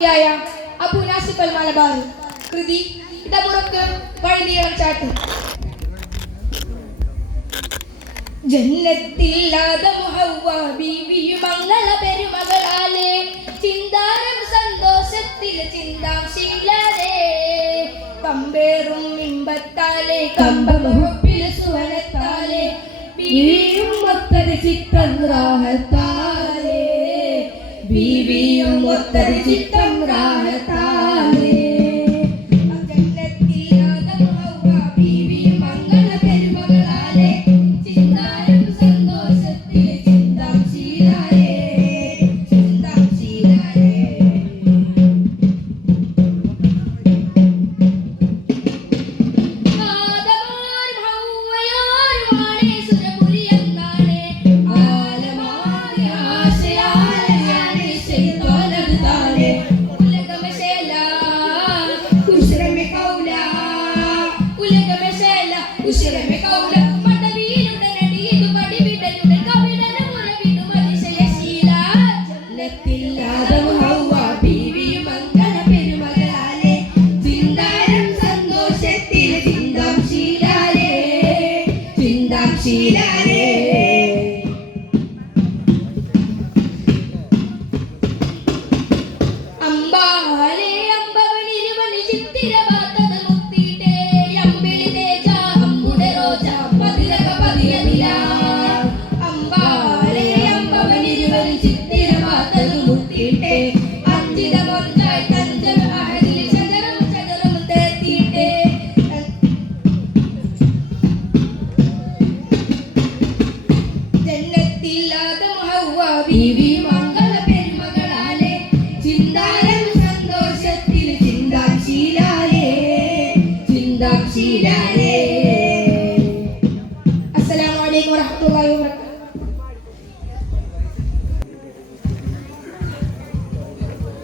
അബു നാസിഫ് അൽ മലബാറി കൃതി ഇടമുറക്ക് വഴിനീളം ചാട്ട്. ജന്നത്തിൽ ആദം ഹവ്വ ബീവിയും മംഗള പെരുമകളാലേ ചിന്താരം സന്തോഷത്തിൽ ചിന്താംശീലരേ കമ്പേറും ഇമ്പത്താലേ കമ്പമൊപ്പിൽ സുവനത്താലേ ബീവിയും ഒത്തത് ചിത്തം റാഹത്താലേ ബീവിയും ഒത്തത് ചിത്തം റാഹത്താലേ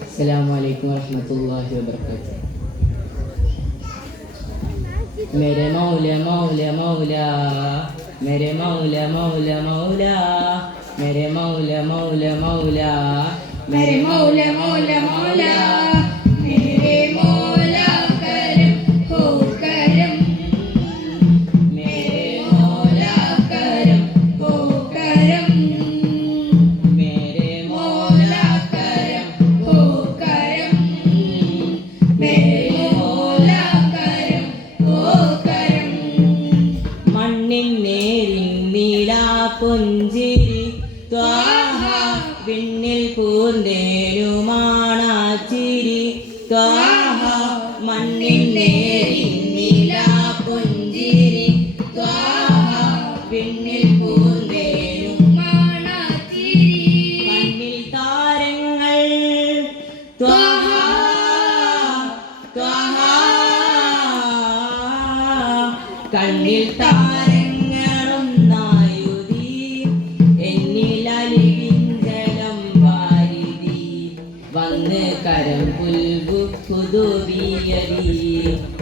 अस्सलामुअलैकुम वरहमतुल्लाहि वबरकातुह। मेरे मौला मौला मौला मेरे मौला मौला मौला मेरे मौला मौला मौला मेरे मौला मौला मौला मेरे मौला करम हो करम मेरे मौला करम हो करम मेरे मौला करम हो करम मेरे मौला करम हो करम മണ്ണിൻ നേരിൻ നീലാ പുഞ്ചിരി ത്വാഹ വിണ്ണിൽ പൂന്തേനുമാണാച്ചിരി ത്വാഹ മണ്ണിൻ നേരിൻ നീലാ പുഞ്ചിരി ത്വാഹ വിണ്ണിൽ പൂന്തേനുമാണാച്ചിരി കണ്ണിൽ താരങ്ങൾ ത്വാഹ ത്വാഹ കണ്ണിൽ താരങ്ങളൊന്നായുതി എന്നിലലിവിഞ്ചലം വാരിതി വന്ന് കരം പുൽകു കുതുബിയതി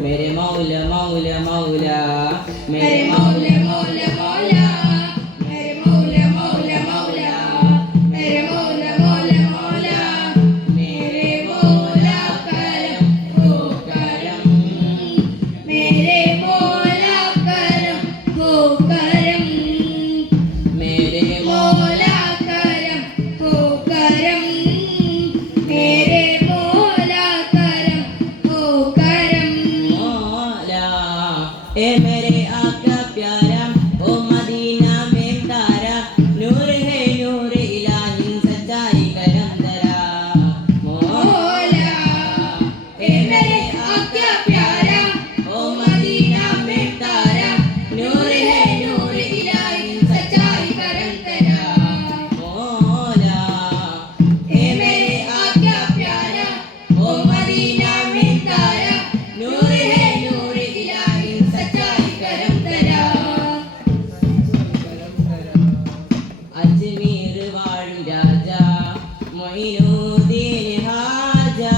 മേരെ മൗല മൗല മൗല മേരെ മൗല മൗല മൗല मेरे मौला मौला मौला मेरे मौला मौला मौला मेरे मौला करम हो करम मेरे मौला करम हो करम मेरे मौला करम हो करम मेरे मौला करम हो करम मौला ए मेरे आका प्यारा ओ मदीना में तारा नूर है नूर इलाही सच्चाई करम दरा मौला ए मेरे आका प्यारा ओ मदीना में तारा नूर है नूर इलाही सच्चाई करम तेरा मौला ए मेरे आका प्यारा ओ मदीना में तारा नूर है नूर इलाही सच्चाई करम तेरा अजमेर वाली राजा मोइनुद्दीन हाजा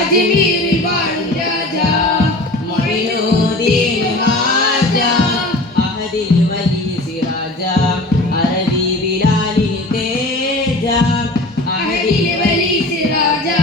अजमेर वाली राजा मोइनुद्दीन हाजा अहदिल वली सिराजा अरबी बिलाली तेजा अहदिल वली सिराजा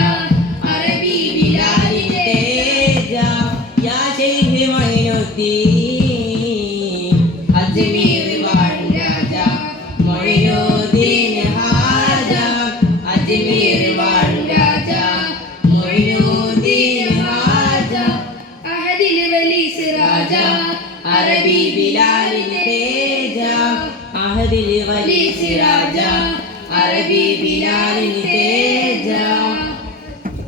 അഹമ്മദിൽ വലി സിറാജ അറബി ബിലാലിന് തേജ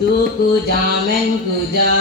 तू कुजा मैं कुजा